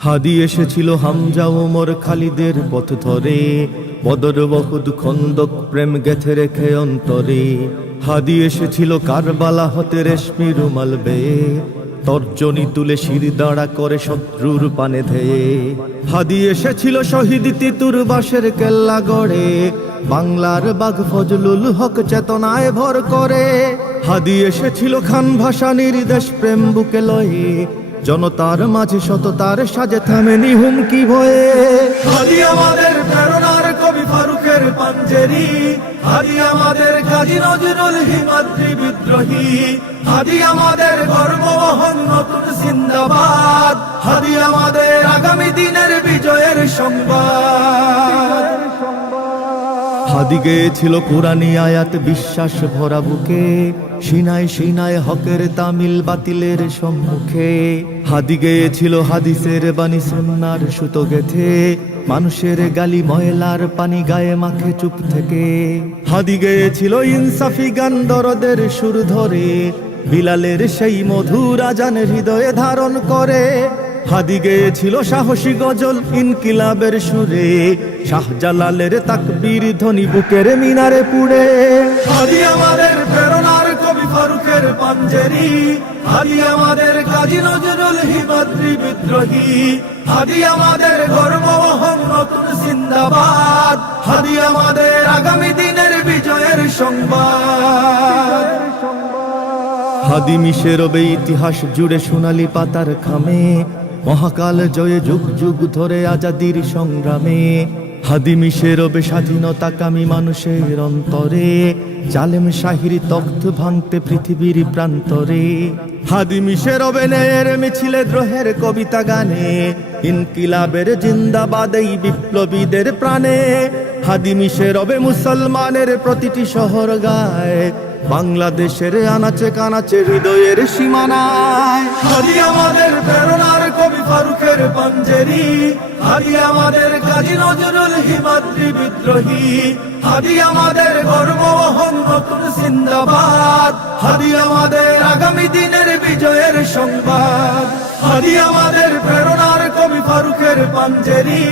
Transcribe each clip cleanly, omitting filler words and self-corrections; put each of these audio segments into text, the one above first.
হাদি এসেছিল হামজা ওমর খালিদের পথ ধরে, বদর উহুদ খন্দক প্রেম গেথে রেখে অন্তরে। হাদি এসেছিল কারবালা হতে রেশমি রুমাল বেয়ে, তর্জনী তুলে শির দাঁড়া করে শত্রুর পানে ধেয়ে। হাদি এসেছিল শহীদ তিতুর বাসের কেল্লা গড়ে, বাংলার বাঘ ফজলুল হক চেতনায় ভর করে। হাদি এসেছিল খান ভাসানীর দেশ প্রেম বুকে লয়ে, জনতার মাঝে সততার সাজে থামেনি হুমকি ভয়ে। হাদি আমাদের প্রেরণার কবি ফারুকের পাঞ্জেরি, হাদি আমাদের কাজী নজরুল হিমাদ্রি বিদ্রোহী, হাদি আমাদের গর্ববহন নতুন জিন্দাবাদ, হাদি আমাদের আগামী দিনের বিজয়ের সংবাদ। হাদি গেয়েছিল কুরআনী আয়াত বিশ্বাস ভরা বুকে, সিনায় সিনায় হকের তামিল বাতিলের সম্মুখে। হাদি গেয়েছিল হাদিসের বাণী সুন্নাহর সুতো গেথে, মানুষের গালি ময়লার পানি গায়ে মাখে চুপ থেকে। হাদি গেয়েছিল ইনসাফি গান দরদের সুর ধরে, বিলালের সেই মধুর আজান হৃদয়ে ধারণ করে। হাদি গেয়েছিল সাহসী গজল ইনকিলাবের সুরে, শাহজালালের তাকবীর ধ্বনি বুকের মিনারে পুড়ে। হাদি আমাদের প্রেরণার কবি ফারুকের পাঞ্জেরি, হাদি আমাদের কাজী নজরুল হিমাদ্রি বিদ্রোহী, হাদি আমাদের গর্ববহন নতুন জিন্দাবাদ, হাদি আমাদের আগামী দিনের বিজয়ের সংবাদ। হাদি মিশে রবে ইতিহাস জুড়ে সোনালি পাতার খামে, মহাকাল জয়ে যুগ যুগ ধরে আজাদির সংগ্রামে। হাদি মিশে রবে স্বাধীনতাকামী মানুষের অন্তরে, জালেম শাহির তখ্ত ভাঙতে পৃথিবীর প্রান্তরে। হাদি মিশে রবে ন্যায়ের মিছিলে দ্রোহের কবিতা গানে, ইনকিলাবের জিন্দাবাদ এই বিপ্লবীদের প্রাণে। হাদি মিশে রবে মুসলমানের প্রতিটি শহর গায়, বাংলাদেশের আনাচে কানাচে হৃদয়ের সীমানায়। হাদি আমাদের প্রেরণার কবি ফারুকের পাঞ্জেরি, হাদি আমাদের কাজী নজরুল হিমাদ্রি বিদ্রোহী, হাদি আমাদের গর্ববহন নতুন জিন্দাবাদ, হাদি আমাদের আগামী দিনের বিজয়ের সংবাদ। হাদি আমাদের প্রেরণার কবি ফারুকের পাঞ্জেরি,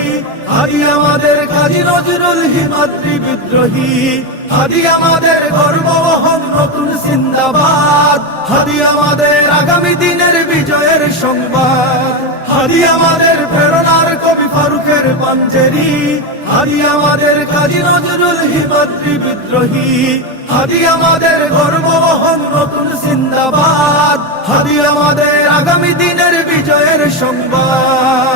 হাদি আমাদের কাজী নজরুল হিমাদ্রি বিদ্রোহী, হাদি আমাদের গর্ববহন নতুন জিন্দাবাদ, হাদি আমাদের আগামী দিনের বিজয়ের সংবাদ। হাদি আমাদের প্রেরণার কবি ফারুকের পাঞ্জেরি, হাদি আমাদের কাজী নজরুল হিমাদ্রি বিদ্রোহী, হাদি আমাদের গর্ববহন নতুন জিন্দাবাদ, হাদি আমাদের আগামী দিনের বিজয়ের সংবাদ।